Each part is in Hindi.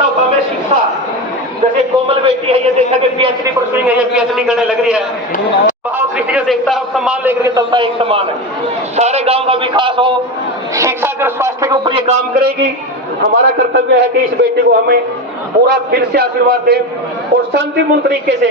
देखना होगा हमें शिक्षा, जैसे कोमल बेटी है, ये देखा कि पीएचडी परसुइंग है, ये पीएचडी करने लग रही है। भाव दृष्टि देखता है, सम्मान लेकर के चलता है, एक समान है। सारे गांव का विकास हो, शिक्षा और स्वास्थ्य के ऊपर ये काम करेगी। हमारा कर्तव्य है कि इस बेटी को हमें पूरा दिल से आशीर्वाद दें और शांतिपूर्ण तरीके से,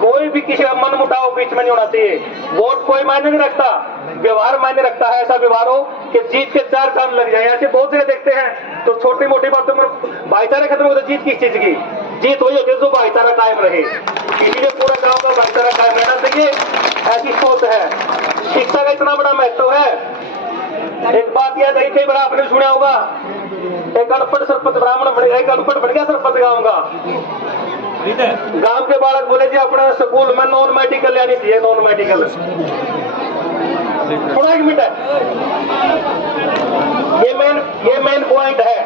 कोई भी किसी का मन मुटाव बीच में नहीं होना चाहिए। वोट कोई मायने नहीं रखता, व्यवहार मायने रखता है। ऐसा व्यवहार हो कि जीत के 4 काम लग जाए। ऐसे बहुत जगह देखते हैं तो छोटी मोटी बातों में भाईचारा खत्म होता है। जीत किस चीज की? जीत वही होती है जो भाईचारा कायम रहे। इसलिए पूरा गांव का भाईचारा कायम रहना चाहिए, ऐसी सोच है। शिक्षा का इतना बड़ा महत्व है। एक बात याद आई, कई बार आपने सुना होगा, एक अनपढ़ सरपंच ब्राह्मण बन गया, एक अनपढ़ बन गया सरपंच गांव का। गांव के बालक बोले जी अपने स्कूल में नॉन मेडिकल लेनी चाहिए, नॉन मेडिकल। थोड़ा एक मिनट है, ये मेन पॉइंट है।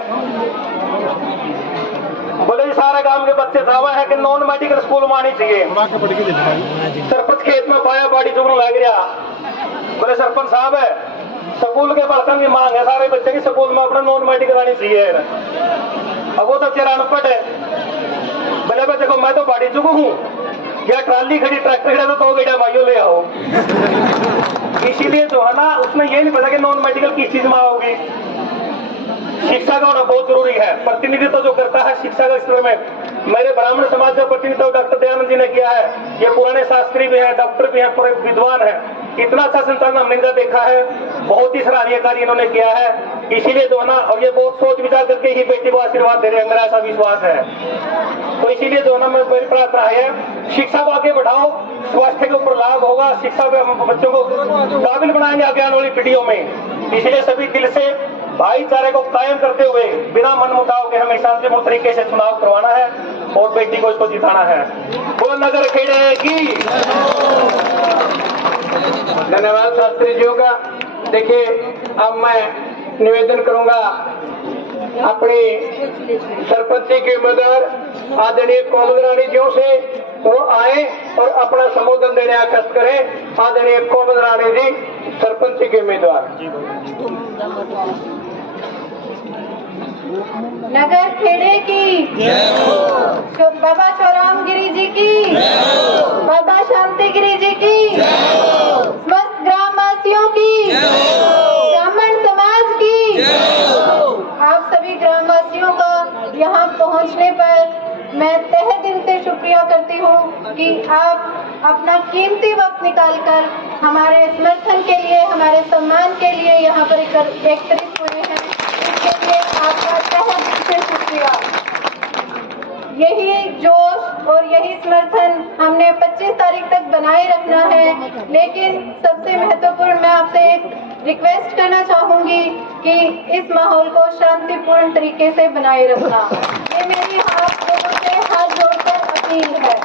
बोले सारे गांव के बच्चे दावा है कि नॉन मेडिकल स्कूल में आनी चाहिए। सरपंच खेत में पाया, बाड़ी चुगने लग गया। बोले सरपंच साहब है, स्कूल के बर्तन की मांग है, सारे बच्चे की स्कूल में अपना नॉन मेडिकल आनी चाहिए। अब वो तो बेचारा अनपढ़ है। बोले भाई देखो, मैं तो बाड़ी चुगू हूँ, या ट्राली खड़ी, ट्रैक्टर खड़ा, तो बेटा भाइयों ले आओ। इसीलिए जो है ना, उसमें ये नहीं पता कि नॉन मेडिकल किस चीज में आओगी। शिक्षा का होना बहुत जरूरी है। प्रतिनिधित्व जो करता है शिक्षा का स्तर में, मेरे ब्राह्मण समाज का प्रतिनिधित्व डॉक्टर दयानंद जी ने किया है। ये पुराने शास्त्री भी हैं, डॉक्टर भी हैं, पूरे विद्वान हैं। इतना अच्छा संचालन हमने इनका देखा है, बहुत ही सराहनीय कार्य इन्होंने किया है। इसीलिए जो है ना, और ये बहुत सोच विचार करके ही बेटी को आशीर्वाद दे रहे हैं, मेरा ऐसा विश्वास है। तो इसीलिए जो है ना, मेरी प्रार्थना है शिक्षा को आगे बढ़ाओ, स्वास्थ्य के ऊपर लाभ होगा, शिक्षा बच्चों को काबिल बनाएंगे आगे आने वाली पीढ़ियों में। इसलिए सभी दिल से भाईचारे को कायम करते हुए, बिना मन मुटाव के हमें शांतिपूर्ण तरीके से चुनाव करवाना है और बेटी को इसको जिताना है। बोलो नगर खेड़े की। धन्यवाद शास्त्री जियों का। देखिए, अब मैं निवेदन करूंगा अपनी सरपंची के उम्मीदवार आदरणीय कोमल रानी जियों से, वो आए और अपना संबोधन देने का कष्ट करें। आदरणीय कोमल रानी जी, सरपंची के उम्मीदवार। नगर खेड़े की, बाबा चौराम गिरी जी की, बाबा शांति गिरी जी की, समस्त ग्रामवासियों की, ब्राह्मण समाज की, आप सभी ग्रामवासियों का यहाँ पहुँचने पर मैं तहे दिल से शुक्रिया करती हूँ कि आप अपना कीमती वक्त निकालकर हमारे समर्थन के लिए, हमारे सम्मान के लिए यहाँ पर एकत्रित हुए हैं। इसके लिए आपका तहे दिल से शुक्रिया। यही जोश और यही समर्थन हमने 25 तारीख तक बनाए रखना है। लेकिन सबसे महत्वपूर्ण, मैं आपसे एक रिक्वेस्ट करना चाहूंगी कि इस माहौल को शांतिपूर्ण तरीके से बनाए रखना। ये मेरी आप लोगों से हाथ जोड़कर अपील है।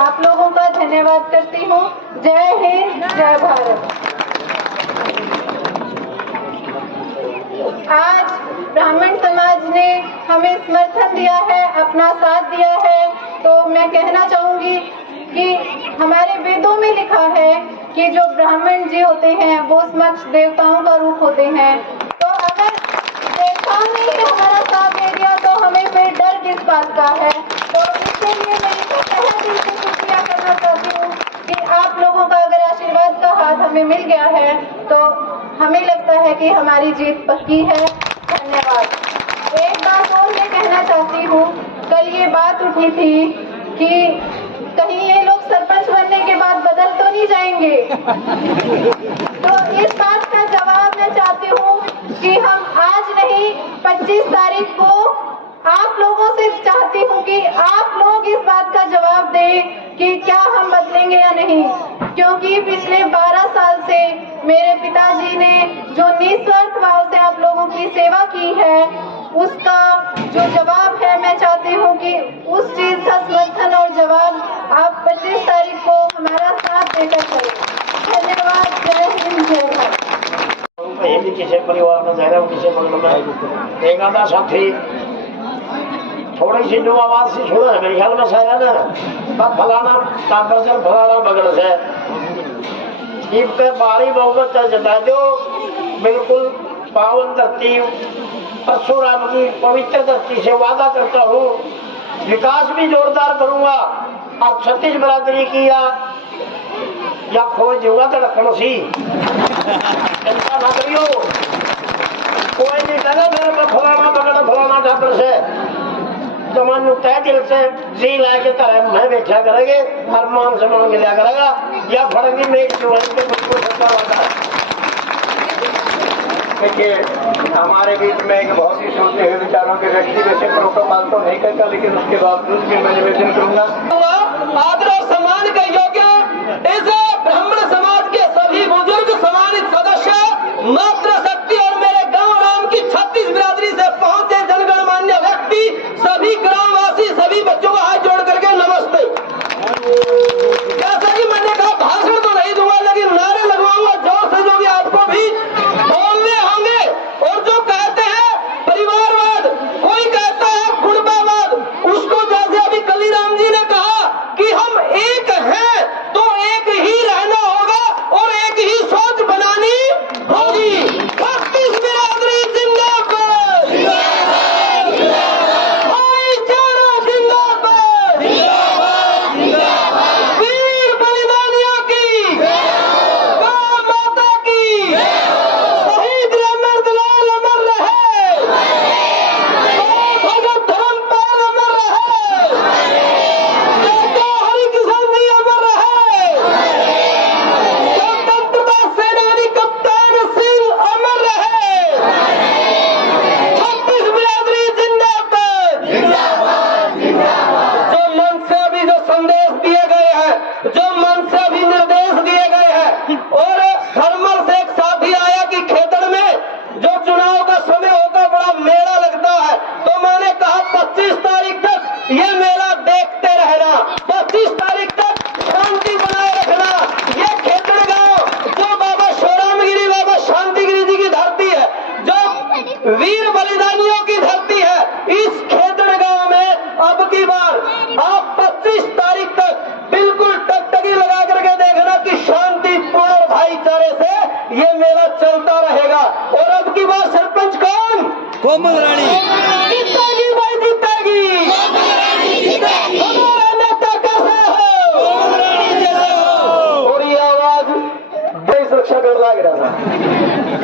आप लोगों का धन्यवाद करती हूँ। जय हिंद, जय भारत। आज ब्राह्मण समाज ने हमें समर्थन दिया है, अपना साथ दिया है, तो मैं कहना चाहूंगी कि हमारे वेदों में लिखा है कि जो ब्राह्मण जी होते हैं वो समक्ष देवताओं का रूप होते हैं। तो अगर देवताओं ने ही हमारा साथ दे दिया तो हमें फिर डर किस बात का है। तो इसके लिए मैं तहे दिल से शुक्रिया करना चाहती हूँ कि आप लोगों का अगर आशीर्वाद का हाथ हमें मिल गया है तो हमें लगता है कि हमारी जीत पक्की है। धन्यवाद। एक बात और मैं कहना चाहती हूँ, कल ये बात उठी थी कि कहीं ये लोग सरपंच बनने के बाद बदल तो नहीं जाएंगे। तो इस बात का जवाब मैं चाहती हूँ कि हम आज नहीं, 25 तारीख को आप लोगों से चाहती हूँ कि आप लोग इस बात का जवाब दें कि क्या हम बदलेंगे या नहीं। क्योंकि पिछले 12 साल से मेरे पिताजी ने जो निस्वार्थ भाव से आप लोगों की सेवा की है, उसका जो जवाब है, मैं चाहती हूँ कि उस चीज का समर्थन और जवाब आप 25 तारीख को हमारा साथ देकर करें। धन्यवाद। जय हिंद, जय भारत। किसी परिवार में जा रहा हूँ, किसी मंडल में एक आधा साथी थोड़ी सी जो आवाज से सुना है, मेरे ख्याल में शायद ना फलाना कांकर से फलाना बगल से इब पे बारी बहुमत जता दो, बिल्कुल पावन धरती परशुराम की पवित्र धरती से वादा करता हूँ, विकास भी जोरदार करूंगा। अब छत्तीस बिरादरी की या खोज दूंगा तो रखना सी चिंता ना करियो। कोई नहीं कहना मेरे को फलाना पकड़ा फलाना ढाकर से जमान तय दिल से जी लाके तरह मैं बैठा करेंगे और मान सम्मान मिला करेगा या फड़ंगी में एक जुआई के मुझको सत्ता होता है। देखिए हमारे बीच में एक बहुत ही सोचते हुए विचारों के व्यक्ति वैसे प्रोटोकॉल तो नहीं करता, लेकिन उसके बावजूद भी मैं निवेदन करूंगा आदर और सम्मान का योग्य इस ब्राह्मण समाज के सभी बुजुर्ग सम्मानित सदस्य मातृशक्ति और मेरे गांव राम की 36 बिरादरी से पहुंचे जनगणमान्य व्यक्ति सभी ग्रामवासी सभी बच्चों को हाथ जोड़ करके नमस्ते। जैसा कि मैंने कहा भाषण तो नहीं दूंगा लेकिन नारे लगवाऊंगा जोर से जो भी आपको भी बोलने होंगे। और जो कहते हैं परिवारवाद, कोई कहता है कुटुंबवाद, उसको जैसे अभी कलीराम जी ने कहा कि हम एक हैं तो एक ही रहना होगा और एक ही सोच बनानी होगी। 36 बिरादरी जिंदाबाद, भाईचारा जिंदाबाद, वीर बलिदानियों की, गौ माता की, शहीद अमरदलाल अमर रहे, भगत धर्मपाल अमर रहे, हरि किशन जी अमर रहे, स्वतंत्रता सेनानी कप्तान सिंह अमर रहे, 36 बिरादरी जिंदाबाद। जो मन से अभी जो संदेश दिए गए हैं, जो मन से अभी निर्देश दिए गए हैं, और धर्मल से एक साथी आया कि खेतड़ में जो चुनाव का समय होगा बड़ा मेला लगता है, तो मैंने कहा 25 तारीख तक ये मेला देखते रहना, 25 तारीख तक शांति बनाए रखना। ये खेतड़ गांव जो बाबा शिवरामगिरी बाबा शांतिगिरी जी की धरती है, जो वीर बलिदानियों की धरती है, इस खेतड़ गांव में अब की बार आप 25 तारीख तक बिल्कुल टकटकी लगा करके देखना कि शांतिपूर्ण और भाईचारे से ये मेला चलता रहेगा। और अब की बार सरपंच कौन? कोमल रानी जीतेगी भाई जीतेगी। हमारा नेता कैसा हो? और ये आवाज बड़ी सुरक्षा कर लग रहा था।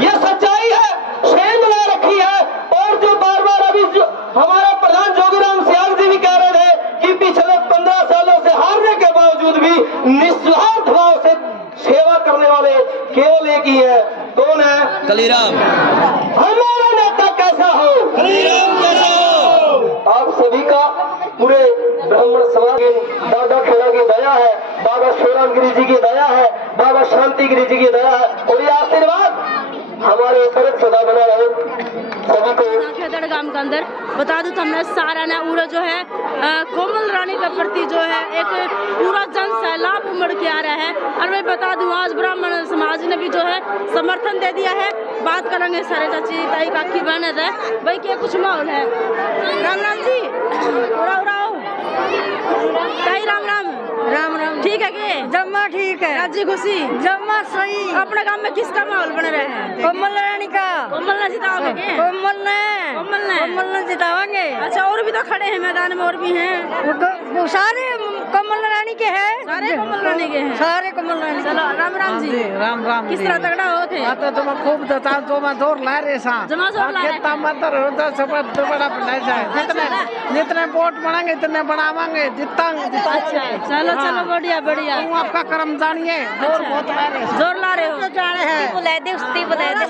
ये सच्चाई है, सेंध ला रखी है। और जो बार बार अभी जो हमारा प्रधान जोगीराम सियाल जी भी कह रहे थे कि पिछले 15 सालों से हारने के बावजूद भी निस्वार्थ भाव से सेवा करने वाले केवल एक ही है। कौन है? कलीराम। हमारा नेता कैसा हो? कलीराम कैसा हो? आप सभी का पूरे ब्राह्मण समाज के दादा खेड़ा की दया है, बाबा शिवरामगिरी जी की दया है, बाबा शांतिगिरी जी की दया है, और ये आशीर्वाद हमारे ऊपर सदा बना रहे सभी को। खेतड़ गांव के अंदर बता दूं तो हमने सारा ना पूरा जो है कोमल रानी के प्रति जो है एक पूरा जन सैलाब उमड़ के आ रहा है। और मैं बता दूं आज ब्राह्मण समाज ने भी जो है समर्थन दे दिया है। बात करेंगे सारे चाची ताई काकी बहन है भाई क्या कुछ माहौल है। राम राम जी, ताई राम राम। राम राम। ठीक है के जम्मा ठीक है, राजी खुशी जम्मा सही। अपने गांव में किसका माहौल बन रहा है? कोमल रानी का। कोमल ने जिताओगे? कोमल ने जितावांगे। अच्छा और भी तो खड़े हैं मैदान में, और भी हैं? वो सारे कोमल रानी के हैं, सारे कोमल रानी के हैं, सारे कोमल रानी। चलो राम राम जी। राम राम। किस तरह तगड़ा हो थे? तो तुम खूब दता तो मैं जोर ला रे सा जमा जोर ला रहे कितना मतर होता सब तो बड़ा पढ़ाई जाए। जितने वोट बढ़ाएंगे इतने बढ़ावांगे, जिताएंगे। अच्छा चलो चलो बढ़िया बढ़िया। तुम आपका कर्म जानिए, जोर बहुत ला रहे। जोर ला रहे हो? बुलाए दे उसती बुलाए दे।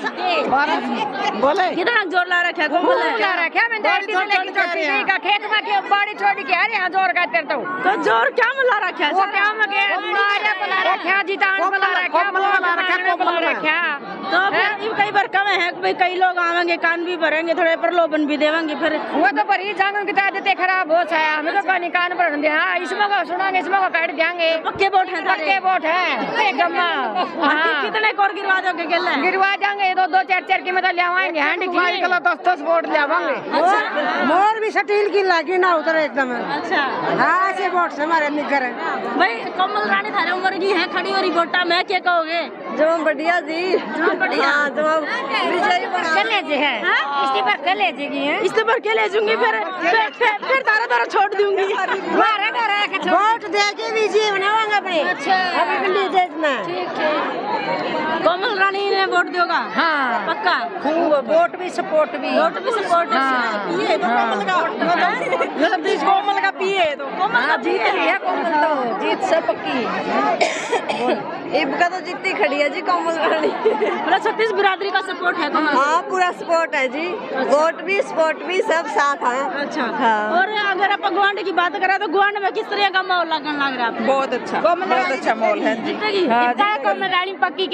बोले कितना जोर ला रखा है? कोमल है क्या रखा मैं दादी से लेके छोटी गई का खेत में के बाड़ी छोड़ के आ रहे हैं जोर का करता हूं। तो जोर क्या मिला रखा है? वो क्या मगे मारे बुला रखा, जितान बुला रखा, बुला रखा। तो फिर कई बार कम है भाई, कई लोग आवेंगे कान भी भरेंगे, थोड़े प्रलोभन भी देवेंगे। फिर वो तो पर ही जान की देते खराब हो छाया, हमें तो कहीं कान पर दे। हां इसमें को सुनाएंगे, इसमें को काट देंगे। पक्के वोट हैं, पक्के वोट है एकदम। हां कितने कोर गिरवा दोगे? गेला गिरवा देंगे, दो दो चार चार की मतलब ले आएंगे। हैंड की कल 10-10 वोट ले आवांगे। मोर भी सटील की लागी ना उतर एकदम। अच्छा हां ऐसे वोट से हमारे निकर है भाई। कोमल रानी थारे उम्र की है, खड़ी हो रही वोटा में क्या कहोगे? जब बढ़िया जी, जब बढ़िया। हाँ, जब विजय कलेज है, इसके पर कलेज है, इससे भर के ले जूंगी, फिर तारा छोड़ दूंगी। वोट दे के विजय बनावांगे अपने। अच्छा, अभी देश में ठीक ठीक। कोमल रानी ने वोट दोगा? हाँ पक्का। खूब वोट भी सपोर्ट भी। वोट भी सपोर्ट ये तो कोमल का मतलब बीच कोमल का पिए तो कोमल का जीत रही है, कोमल तो जीत सब पक्की। इबका तो जीतती खड़ी है जी कोमल रानी। मतलब 36 बिरादरी का सपोर्ट है कोमल? हाँ पूरा सपोर्ट है जी, वोट भी सपोर्ट भी सब साथ है। अच्छा, हाँ। और अगर आप गुआंढ की बात करें तो गुआंढ में किस तरह का माहौल लगने लग रहा है? बहुत अच्छा, बहुत अच्छा माहौल है। जीतेगी? कोमल रानी पक्की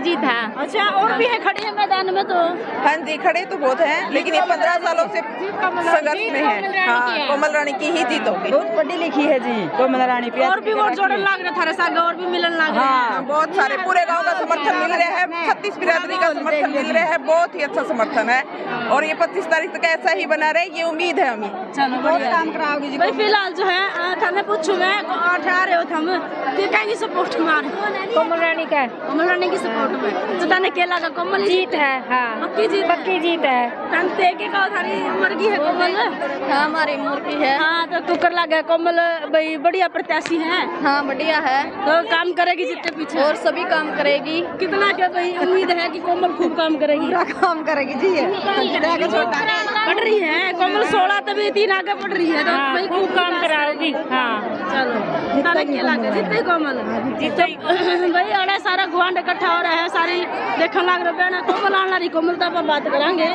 जीत है। अच्छा, और भी है खड़े हैं मैदान में तो? हाँ जी खड़े तो बहुत हैं, लेकिन ये 15 सालों से संघर्ष में है। हाँ कोमल रानी की ही जीत होगी। बहुत पढ़ी लिखी है जी कोमल रानी। और भी वोट जोड़ने लग रहा था, रसा और भी मिलने लग रहा है। बहुत सारे पूरे गांव का समर्थन मिल रहा है, 36 बिरादरी का समर्थन मिल रहा है, बहुत ही अच्छा समर्थन है। और ये 25 तारीख तक ऐसा ही बना रहे, ये उम्मीद है हमें। चलो बहुत काम कराओगे जी। भाई फिलहाल जो है थाने पूछूं मैं ठा रहे हो थम कि कहेंगी सपोर्ट मार कोमल रानी का, कोमल रानी की सपोर्ट में तो ताने केला का कोमल जीत है। हाँ पक्की जीत है। तनते के का थारी उम्र की है कोमल? हाँ हमारी उम्र की है। हाँ तो कुकर लगा कोमल भाई बढ़िया प्रत्याशी है। हाँ बढ़िया है, तो काम करेगी जितने पीछे और सभी काम करेगी। कितना क्या भाई उम्मीद है कि कोमल खूब काम करेगी? पूरा काम करेगी जी। पढ़ रही है कोमल, 16 तभी 3 आगे पढ़ रही है, तो भाई खूब काम कराओगी। हाँ चलो ताने के लगे जितने कोमल जीते भाई अड़े सारा गुआंढ इकट्ठा हो रहा है, सारी देखने लग रहे हैं कोमल आने रही। कोमल तो आप बात करेंगे।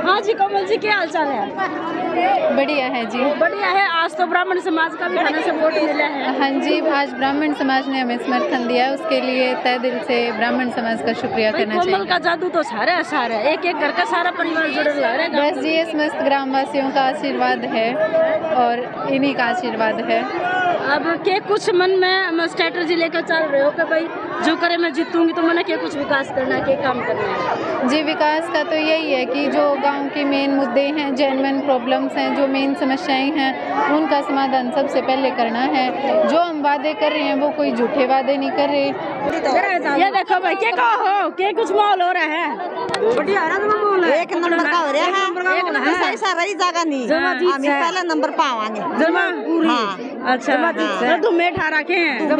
हाँ जी कोमल जी क्या हाल चाल है? बढ़िया है जी, बढ़िया है। आज तो ब्राह्मण समाज का भी थाने से वोट मिला है। हाँ जी, आज ब्राह्मण समाज ने हमें समर्थन दिया है, उसके लिए तहे दिल से ब्राह्मण समाज का शुक्रिया करना चाहिए। कोमल का जादू तो सारा है, एक एक करके सारा परिवार जुड़ रहा है। बस जी ये समस्त ग्रामवासियों का आशीर्वाद है और इन्हीं का आशीर्वाद है। अब के कुछ मन में स्ट्रेटजी लेकर चल रहे हो कि भाई जो करे मैं जीतूंगी, तो मैंने क्या कुछ विकास करना है, क्या काम करना है? जी विकास का तो यही है कि जो गांव के मेन मुद्दे हैं, जेन्युइन प्रॉब्लम्स हैं, जो मेन समस्याएं हैं, उनका समाधान सबसे पहले करना है। जो हम वादे कर रहे हैं वो कोई झूठे वादे नहीं कर रहे। ये देखो भाई क्या कहो क्या कुछ माहौल हो रहा है? बढ़िया एक नंबर का हो रहा है, ऐसा रही जागा नहीं, हम पहला नंबर पावांगे। जमा पूरी। हाँ। अच्छा तो तुम बैठा रखे हैं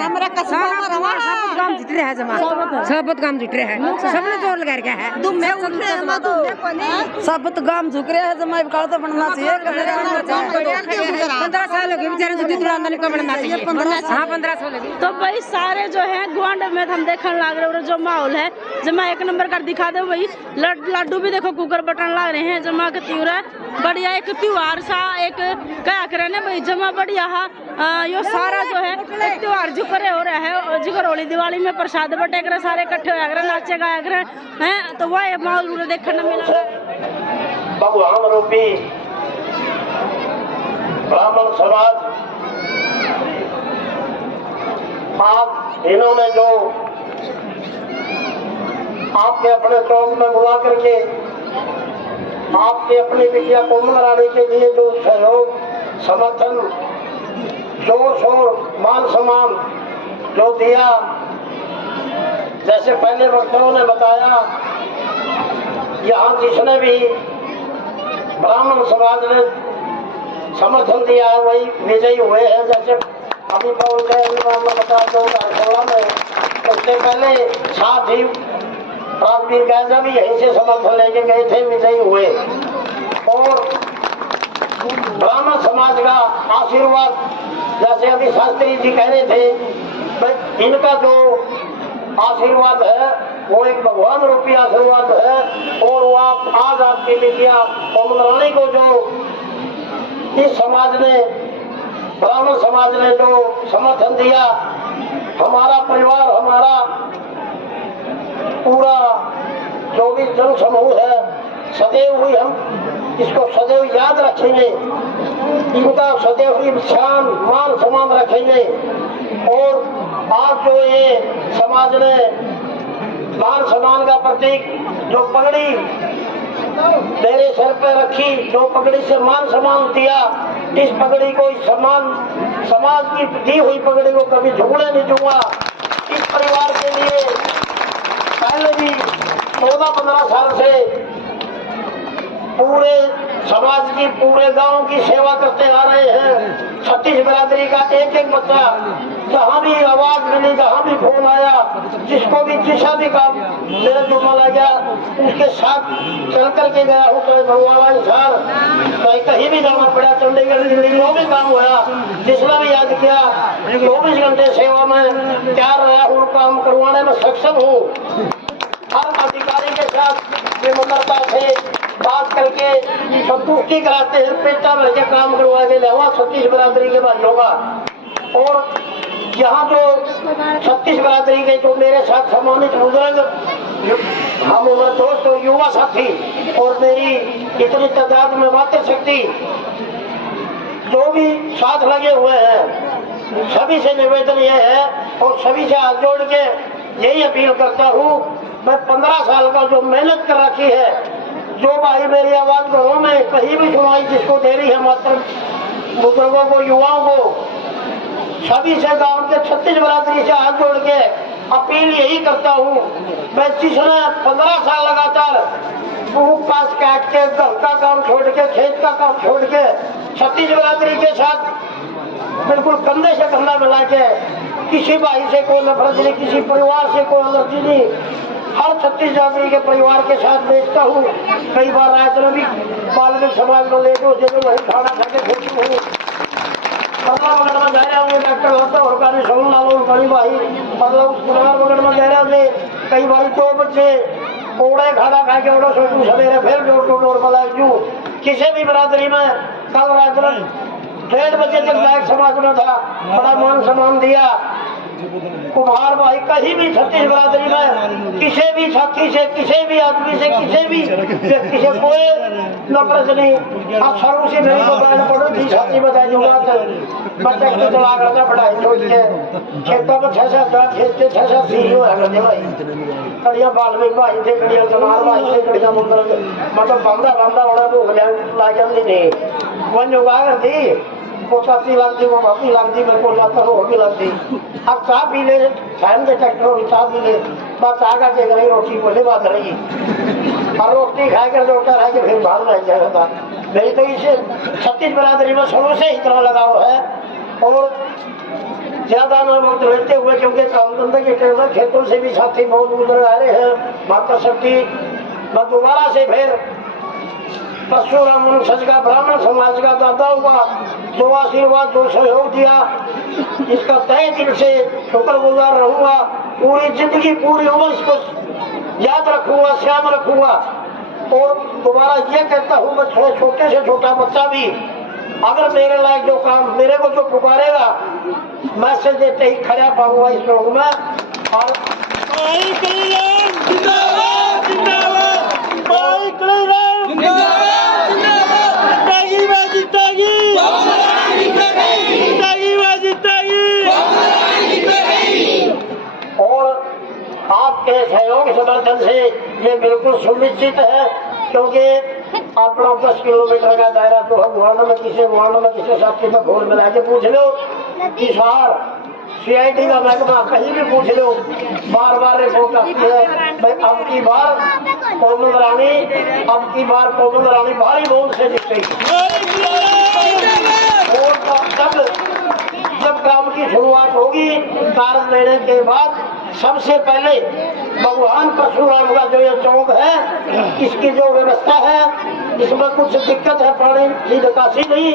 हमारा कस्बा काम जीत रहे हैं, जमा सबत काम जीत रहे हैं, सबने जोर लगा रखा है। तुम मैं उठ रहे हैं तो सबत काम झुक रहे हैं, जमा काल तो बनना चाहिए। 15 साल हो गए बेचारे जो जितना आमदनी को बनना चाहिए। 15 साल हो गए। तो भाई सारे जो है गुआंढ में हम देखने लग रहे हो जो माहौल है, जमा एक नंबर कर दिखा दो भाई। लड्डू भी देखो कुकर बटन लग रहे हैं, जमा के त्योहार बढ़िया एक त्योहार सा एक क्या करे ना भाई, जमा बढ़िया यो सारा जो है एक त्योहार जुकरे हो रहा है। जिकर होली दिवाली में प्रसाद बटे करे, सारे इकट्ठे होया करे, नाचे गाया करे हैं, तो वह माहौल देखने मिला। भगवान रूपी ब्राह्मण समाज आप इन्होंने जो आपके अपने चौक में बुला करके आपके अपनी बिटिया कोमल रानी के लिए जो सहयोग समर्थन जोर शोर मान सम्मान जो दिया, जैसे पहले वक्ताओं ने बताया, यहाँ जिसने भी ब्राह्मण समाज ने समर्थन दिया है वही विजयी हुए हैं। जैसे अभी पवन ने बताया 2016 में, उससे पहले साथ ही राजवीर गैजा भी यहीं से समर्थन लेके गए थे, विजयी हुए। और ब्राह्मण समाज का आशीर्वाद, जैसे अभी शास्त्री जी कह रहे थे, इनका जो आशीर्वाद है वो एक भगवान रूपी आशीर्वाद है। और वो आज आपकी बिटिया कोमल रानी को जो इस समाज ने, ब्राह्मण समाज ने जो समर्थन दिया, हमारा परिवार, हमारा पूरा जो भी जन समूह है, सदैव ही हम इसको सदैव याद रखेंगे, इनका सदैव ही शान मान सम्मान रखेंगे। और आज जो ये समाज ने मान सम्मान का प्रतीक जो पगड़ी मेरे सर पे रखी, जो पगड़ी से मान सम्मान दिया, इस पगड़ी को, इस सम्मान समाज की दी हुई पगड़ी को कभी झुकने नहीं दूंगा। इस परिवार के लिए पहले भी 14-15 साल से पूरे समाज की, पूरे गांव की सेवा करते आ रहे हैं। 36 बिरादरी का एक एक बच्चा, जहां भी आवाज मिली, जहां भी फोन आया, जिसको भी जिसा भी काम मेरे जुम्मा लग गया, उसके साथ चल करके गया हूँ। चाहे भगवान इंसान, चाहे कहीं भी जाना पड़ा, चंडीगढ़ दिल्ली जो भी काम हुआ, जिसने भी याद किया, 24 घंटे सेवा में तैयार रहा हूँ, काम करवाने में सक्षम हूँ। हर अधिकारी के साथ विनम्रता से बात करके संतुष्टि कराते हैं, पेटा भर के काम करवा के ले 36 बिरादरी के भाइयों का। और यहाँ जो 36 बिरादरी के जो मेरे साथ सम्मानित बुजुर्ग, हम उम्र दोस्त और युवा साथी और मेरी इतनी तादाद में मात्र शक्ति जो भी साथ लगे हुए हैं, सभी से निवेदन यह है और सभी से हाथ जोड़ के यही अपील करता हूँ, मैं 15 साल का जो मेहनत कर रखी है, जो भाई मेरी आवाज घरों में कहीं भी सुनाई जिसको दे रही है, मात्र बुजुर्गों को, युवाओं को, सभी से गांव के 36 बिरादरी से हाथ जोड़ के अपील यही करता हूँ, मैं जिसने 15 साल लगातार पास काट के, घर का काम छोड़ के, खेत का काम छोड़ के 36 बिरादरी के साथ बिल्कुल कंधे से कंधा मिला के, किसी भाई से कोई नफरत नहीं, किसी परिवार से कोई एलर्जी नहीं, हर 36 बिरादरी के परिवार के साथ बेचता हूँ। कई बार रात में भी बाल्मिक समाज में ले जो वही खाना खा के खुश हूँ। बगड़ में जा रहा हूँ, डॉक्टर होता और सुन ला लो बड़ी भाई, मतलब बगड़ में जा रहा हूँ, कई बार 2 बच्चे ओड़े खाना खा के ओड़ो सोचू सवेरे फिर जोड़ मलाई जू। किसी भी बिरादरी में कल रात में 1:30 बजे तक नायक समाज में था, बड़ा मान सम्मान दिया। कुम्हार भाई कहीं भी 36 बिरादरी में किसी भी साथी से, किसी भी आदमी से, किसी भी व्यक्ति से कोई नफरत नहीं। अब शुरू से मेरी को बहन पड़ो थी, साथी बताई दूंगा, बच्चा को चला करता पढ़ाई छोड़ के खेतों में 6-7 खेत के 6-7 सीढ़ी हुआ करते भाई, कड़िया बाल्मिक भाई थे, कड़िया जमाल भाई थे, कड़िया मुंदर, मतलब बांधा होना भूख ला जाती नहीं, वन जुगा करती, पोसाती लगती, वो भापी लगती, मेरे को जाता वो भी लगती। अब चाह पी ले, फैन के ट्रैक्टर चाह पी ले, बस आगा के गई रोटी पहले बात रही, और रोटी खाकर लौटा रह के फिर बाहर रह जाएगा। नहीं तो इसे 36 बिरादरी में शुरू से इतना लगाव है और ज्यादा ना वक्त लेते हुए, क्योंकि काम धंधे के टेबल खेतों से भी साथी बहुत गुजर आ रहे हैं। माता शक्ति मैं दोबारा से फिर परशुराम वंशज का, ब्राह्मण समाज का, दादाओं का जो आशीर्वाद, जो सहयोग दिया, इसका तहे दिल से शुक्रगुजार रहूंगा। पूरी जिंदगी, पूरी उम्र इसको याद रखूंगा, श्याम रखूंगा। और दोबारा ये कहता हूँ, मैं छोटे से छोटा बच्चा भी अगर मेरे लायक जो काम, मेरे को जो पुकारेगा, मैसेज देते ही खड़ा पाऊंगा इस लोग में। और और आपके सहयोग समर्थन से ये बिल्कुल सुनिश्चित है, क्योंकि अपना 10 किलोमीटर का दायरा तो हम वार्ड में किसी साथी में फोन मिला के पूछ लो, इस बार CID का महकमा कहीं भी पूछ लो, बार रिपोर्ट आती है भाई अब की बार कोमल रानी भारी वोट से जीतेगी। जब काम की शुरुआत होगी, कार्य लेने के बाद सबसे पहले भगवान परशुराम का जो ये चौक है, इसकी जो व्यवस्था है, इसमें कुछ दिक्कत है, पानी की निकासी नहीं,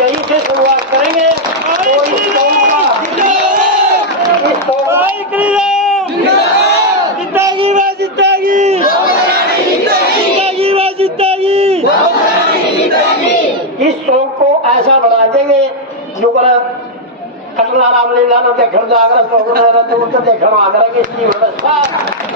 यही से शुरुआत करेंगे। तो इस चौक का इस चौक को ऐसा बना देंगे जो कटला रामलीला न देखण जागरण तो देखण आगरा की इसकी व्यवस्था,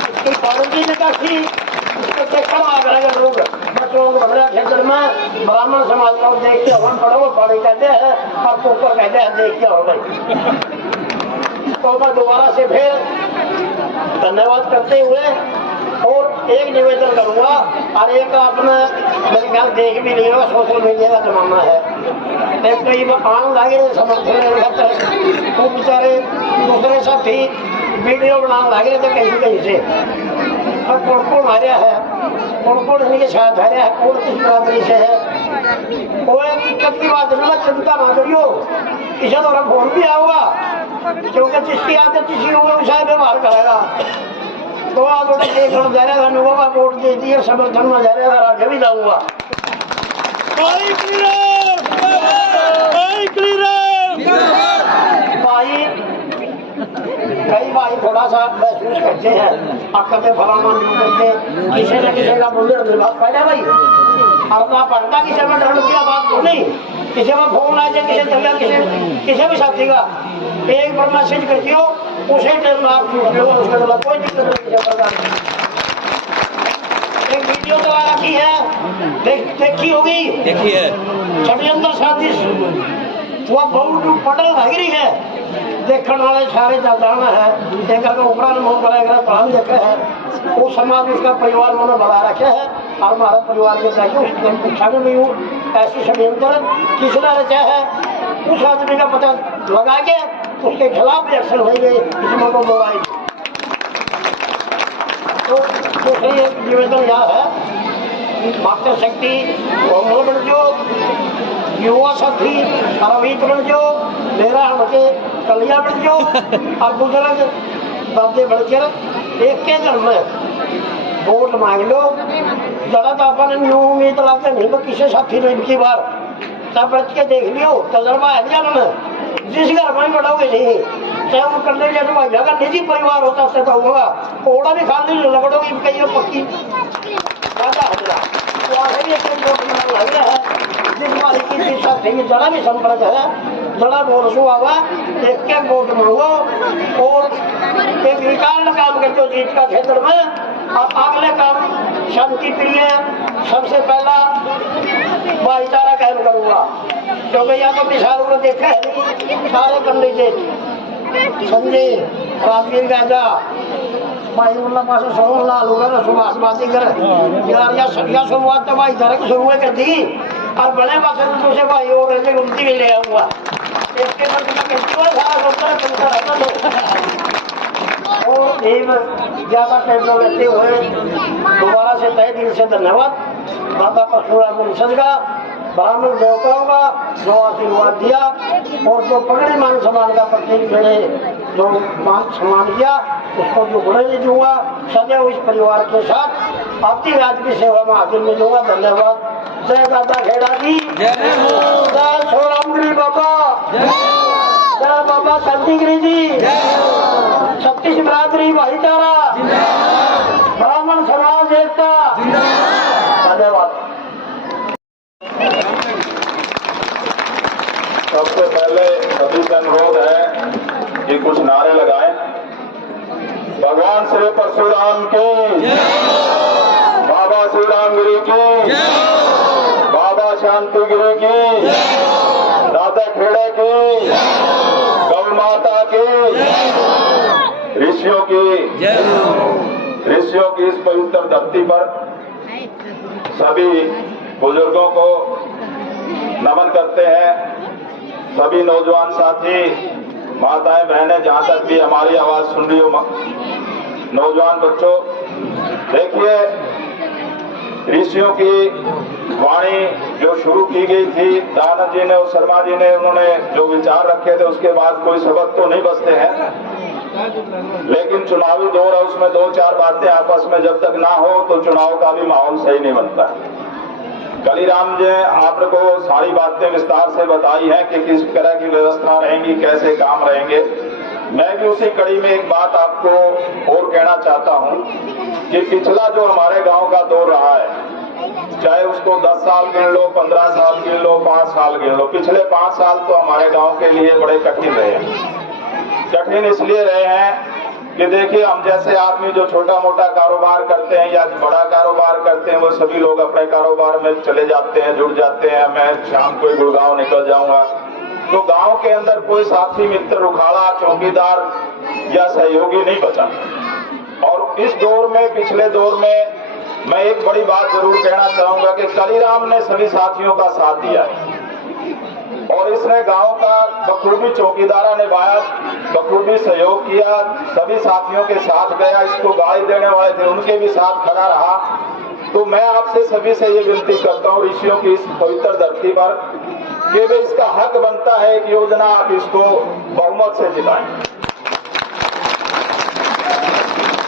इसकी पानी की निकासी, इसको देखण आगरा के लोग बच्चों को बना क्षेत्र में ब्राह्मण समाज का देख के हम पढ़ो पानी कहते हैं और पोखर कहते हैं, देख के हो गई। तो मैं दोबारा से फिर धन्यवाद करते हुए और एक निवेदन करूंगा, और एक आपने मेरे ख्याल देख भी नहीं होगा, सोशल मीडिया का जमाना है, कई आन लगे समर्थन तो बेचारे दूसरे साथी वीडियो बनाने लगे थे कहीं कहीं से, और कौन मारे है, कौन इनके साथ आ रहा है, कौन किस बराबरी से है, कोई कभी बात नहीं, चिंता ना करियो, इसे तो फोन भी आऊगा क्योंकि जिसकी आदत किसी होगी उसे व्यवहार करेगा। तो आज वो देखना जा रहा था, नोवा वोट दे दिए, समर्थन में जा रहा था, आगे भी जाऊंगा। भाई कई भाई थोड़ा सा महसूस करते हैं, आकर फलाना करते किसी न किसी का मुझे बात पहले भाई अपना पढ़ता किसी में डर की बात तो नहीं, किसी में फोन आ जाए, किसी जगह किसी भी साथी का एक बार मैसेज करती हो उसे टाइम आप छूट लो, उसके बाद कोई दिक्कत नहीं। एक वीडियो तो आ रखी है, देखी होगी, देखिए षड्यंत्र साजिश वो बहुत पटल लग रही है, देखने वाले सारे जाना है, एक ऊपरा मुंह करेगा प्लान देखे है, वो समाज उसका परिवार मैंने बना रखे है, और हमारा परिवार के जाके उस दिन पूछा भी नहीं हूँ ऐसी षड्यंत्र किसने रचा है, उस आदमी का पता लगा के उसके खिलाफ रिएक्शन हो गई, इसमें तो मोबाइल तो एक निवेदन यह है, मातृशक्ति कोमल बन जो युवा साथी अरवित बन जो मेरा हमके कलिया बन जो और बुजुर्ग दादे बढ़कर एक के घर में वोट मांग लो, जरा तो अपन न्यू उम्मीद लाते नहीं तो किसी साथी ने इनकी बार तब बच के देख लियो, तजर्बा है क्या में जिस घर में बढ़ोगे नहीं चाहे वो करने जैसे भाई अगर निजी परिवार होता तो होगा ओड़ा भी खाली लगड़ोगी कहीं पक्की राजा हजरा तो आगे एक लग रहा है, जिस वाली की जिस साथी में जरा भी संपर्क है, जरा बोल आवा एक के वोट मांगो और एक विकास काम करते हो जीत का क्षेत्र में, और अगले काम शांति प्रिय सबसे पहला भाईचारा कायम करूंगा, क्योंकि या तो मिसाल को देखा है नहीं सारे कैंडिडेट संजय राजवीर गाजा भाई उल्ला पास सोहन लाल होगा सुभाष बाती कर यार या शुरुआत तो भाईचारे की शुरुआत कर दी, और बड़े पास तो से भाई और ऐसे उल्टी भी ले आऊंगा इसके बाद मैं कहती हूँ सारा और देव ज्यादा टाइम लेते हुए दोबारा से तय दिल से धन्यवाद माता परशुराम सजगा ब्राह्मण देवताओं का जो आशीर्वाद दिया और जो पगड़ी मान सम्मान का प्रतीक मैंने जो मान सम्मान किया उसको जो गुणे दूंगा, सदैव इस परिवार के साथ आपकी राज की सेवा में हाजिर मिलूंगा। धन्यवाद। जय दादा खेड़ा जी, जय सोरामगिरी बाबा, जय बाबा शांतिगिरी जी, छत्तीस बिरादरी भाईचारा, ब्राह्मण समाज एकता। धन्यवाद। सबसे पहले सभी से अनुरोध है कि कुछ नारे लगाएं। भगवान श्री परशुराम की, बाबा श्री रामगिरी की, बाबा शांतिगिरी की, दादा खेड़े की, गौ माता की, ऋषियों की इस पवित्र धरती पर सभी बुजुर्गों को नमन करते हैं। सभी नौजवान साथी, माताएं, बहनें, जहां तक भी हमारी आवाज सुन रही हो, नौजवान बच्चों, देखिए ऋषियों की वाणी जो शुरू की गई थी, दानव जी ने और शर्मा जी ने, उन्होंने जो विचार रखे थे उसके बाद कोई सबक तो नहीं बचते हैं, लेकिन चुनावी दौर है, उसमें दो चार बातें आपस में जब तक ना हो तो चुनाव का भी माहौल सही नहीं बनता। कलीराम जी आपको सारी बातें विस्तार से बताई हैं कि किस तरह की व्यवस्था रहेंगी, कैसे काम रहेंगे। मैं भी उसी कड़ी में एक बात आपको और कहना चाहता हूं कि पिछला जो हमारे गांव का दौर रहा है, चाहे उसको 10 साल गिन लो, 15 साल गिन लो, 5 साल गिन लो, पिछले 5 साल तो हमारे गांव के लिए बड़े कठिन रहे। कठिन इसलिए रहे हैं कि देखिए, हम जैसे आदमी जो छोटा मोटा कारोबार करते हैं या बड़ा कारोबार करते हैं, वो सभी लोग अपने कारोबार में चले जाते हैं, जुड़ जाते हैं। मैं शाम को गुड़गांव निकल जाऊंगा तो गांव के अंदर कोई साथी मित्र, रुखाड़ा, चौकीदार या सहयोगी नहीं बचा। और इस दौर में, पिछले दौर में, मैं एक बड़ी बात जरूर कहना चाहूंगा कि कलीराम ने सभी साथियों का साथ दिया है। और इसने गांव का बखूबी चौकीदारा निभाया, बखूबी सहयोग किया, सभी साथियों के साथ गया, इसको गाड़ी देने वाले थे उनके भी साथ खड़ा रहा। तो मैं आपसे सभी से ये विनती करता हूँ ऋषियों की इस पवित्र धरती पर कि वे इसका हक बनता है एक योजना आप इसको बहुमत से जिताएं।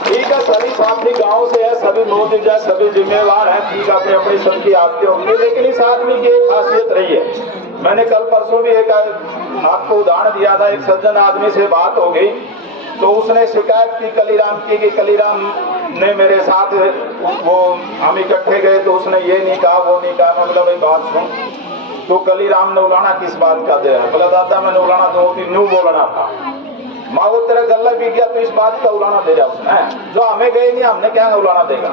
ठीक है, सभी साथी गांव से है, सभी नौजवान है, सभी जिम्मेवार हैं, ठीक अपने अपनी सबकी आदतें होंगी, लेकिन इस आदमी की एक खासियत रही है। मैंने कल परसों भी एक आपको उदाहरण दिया था, एक सज्जन आदमी से बात हो गई तो उसने शिकायत की कलीराम की कि कलीराम ने मेरे साथ वो हम इकट्ठे गए तो उसने ये नहीं कहा वो नहीं कहा। मतलब भाई बात सुन, तो कलीराम ने उलाना किस बात का दे रहा है? बोला दादा मैंने उलाना तो न्यू बोलना था। माँ वो तेरा गला पी गया तो इस बात का उलाना दे रहा उसने, जो हमें गए नहीं हमने क्या उलाना देगा।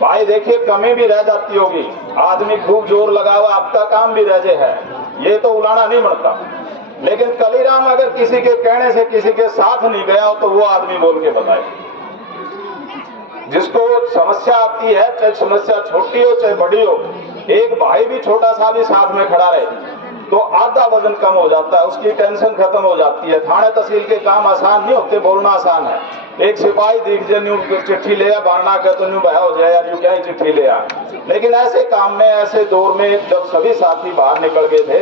भाई देखिए कमी भी रह जाती होगी, आदमी खूब जोर लगा हुआ आपका काम भी रह जाए है, ये तो उलाना नहीं बनता। लेकिन कलीराम अगर किसी के कहने से किसी के साथ नहीं गया हो तो वो आदमी बोल के बताए। जिसको समस्या आती है, चाहे समस्या छोटी हो चाहे बड़ी हो, एक भाई भी छोटा सा भी साथ में खड़ा रहे तो आधा वजन कम हो जाता है, उसकी टेंशन खत्म हो जाती है। थाने तहसील के काम आसान नहीं होते, बोलना आसान है। एक सिपाही दिख जाए न्यू चिट्ठी ले बारना कर तो न्यू बहा हो जाए यार, यूं क्या ही चिट्ठी ले आ। लेकिन ऐसे काम में, ऐसे दौर में जब सभी साथी बाहर निकल गए थे,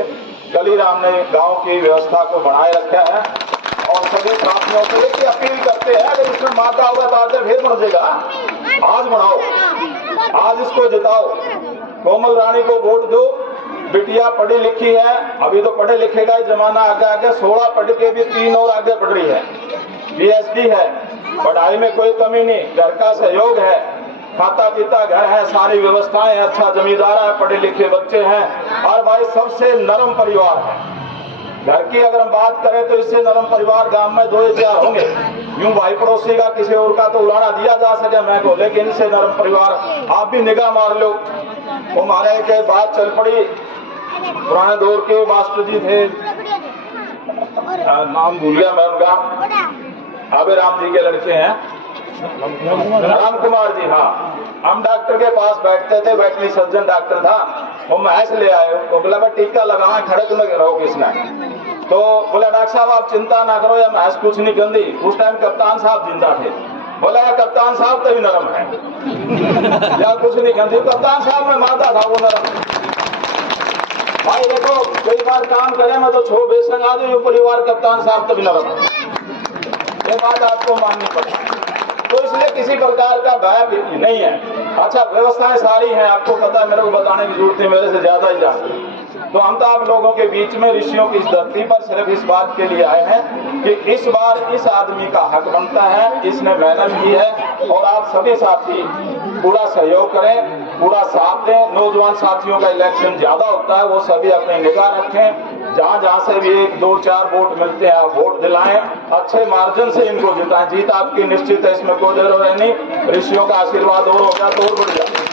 कलीराम ने गांव की व्यवस्था को बनाए रखा है और सभी साथियों से देखिए अपील करते हैं अगर इसमें मादा होगा तो आज फिर बन जाएगा। आज बढ़ाओ, आज इसको जिताओ, कोमल रानी को वोट दो। बिटिया पढ़ी लिखी है, अभी तो पढ़े लिखे का जमाना आगे आगे, 16 पढ़ के भी 3 और आगे बढ़ रही है, PhD है, पढ़ाई में कोई कमी नहीं, घर का सहयोग है, खाता पीता घर है, सारी व्यवस्थाएं, अच्छा जमींदार है, पढ़े लिखे बच्चे हैं और भाई सबसे नरम परिवार है। घर की अगर हम बात करें तो इससे नरम परिवार गांव में 2-4 होंगे। यूं भाई पड़ोसी का किसी और का तो उलाना दिया जा सके मैं को, लेकिन इनसे नरम परिवार आप भी निगाह मार लो। हमारे एक बात चल पड़ी, पुराने दौर के मास्टर जी थे, नाम भूल गया मैं उनका, आबे राम जी के लड़के हैं, राम कुमार जी। हाँ, हम डॉक्टर के पास बैठते थे, वेटनरी सर्जन डॉक्टर था, वो महस ले आए, वो बोला भाई टीका लगाना खड़क में रहो किसने, तो बोला डॉक्टर साहब आप चिंता ना करो या महस कुछ नहीं गंदी। उस टाइम कप्तान साहब जिंदा थे, बोला या कप्तान साहब तो भी नरम है या कुछ नहीं गंदी, कप्तान साहब में मादा था वो नरम। भाई देखो कई बार काम करें मैं तो छो बेसंग आ जाओ, परिवार कप्तान साहब तो भी नरम है, ये बात आपको माननी पड़ेगी। तो इसलिए किसी प्रकार का भय भी नहीं है। अच्छा व्यवस्थाएं सारी हैं, आपको पता है, मेरे को बताने की जरूरत है, मेरे से ज्यादा ही जानते। तो हम तो आप लोगों के बीच में ऋषियों की इस धरती पर सिर्फ इस बात के लिए आए हैं कि इस बार इस आदमी का हक बनता है, इसने मेहनत की है और आप सभी साथी पूरा सहयोग करें, पूरा साथ दें। नौजवान साथियों का इलेक्शन ज्यादा होता है, वो सभी अपनी निगाह रखें, जहाँ जहाँ से भी 1-2-4 वोट मिलते हैं आप वोट दिलाएं, अच्छे मार्जिन से इनको जिताएं। जीत आपकी निश्चित है, इसमें कोई देर नहीं, ऋषियों का आशीर्वाद और हो गया तो और बढ़ जाए,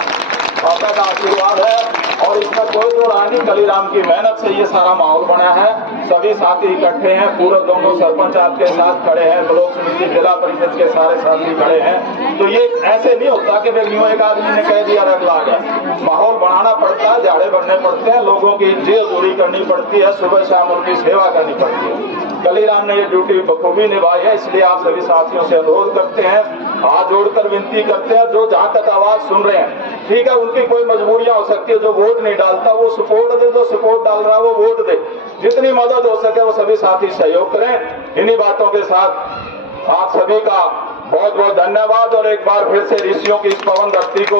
पापा का आशीर्वाद है और इसमें कोई दो राय नहीं। कलीराम की मेहनत से ये सारा माहौल बना है, सभी साथी इकट्ठे हैं, पूरे दोनों सरपंच आपके साथ खड़े हैं, ब्लॉक समिति जिला परिषद के सारे साथी खड़े हैं। तो ये ऐसे नहीं होता कि यूं एक आदमी ने कह दिया रख ला गया, माहौल बनाना पड़ता है, झाड़े भरने पड़ते हैं, लोगों की जेहजूरी करनी पड़ती है, सुबह शाम उनकी सेवा करनी पड़ती है। कलीराम ने ये ड्यूटी बखूबी निभाई है, इसलिए आप सभी साथियों से अनुरोध करते हैं, हाथ जोड़कर विनती करते हैं, जो जहाँ तक आवाज सुन रहे हैं, ठीक है उनकी कोई मजबूरियां हो सकती है, जो वोट नहीं डालता वो सपोर्ट दे, जो सपोर्ट डाल रहा है वो वोट दे, जितनी मदद हो सके वो सभी साथी सहयोग करें। इन्हीं बातों के साथ आप सभी का बहुत बहुत धन्यवाद और एक बार फिर से ऋषियों की इस पवन धरती को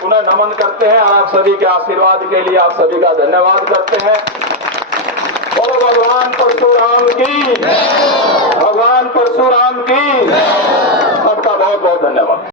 पुनः नमन करते हैं और आप सभी के आशीर्वाद के लिए आप सभी का धन्यवाद करते हैं। बोलो भगवान परशुराम की, भगवान परशुराम की, सबका बहुत बहुत धन्यवाद।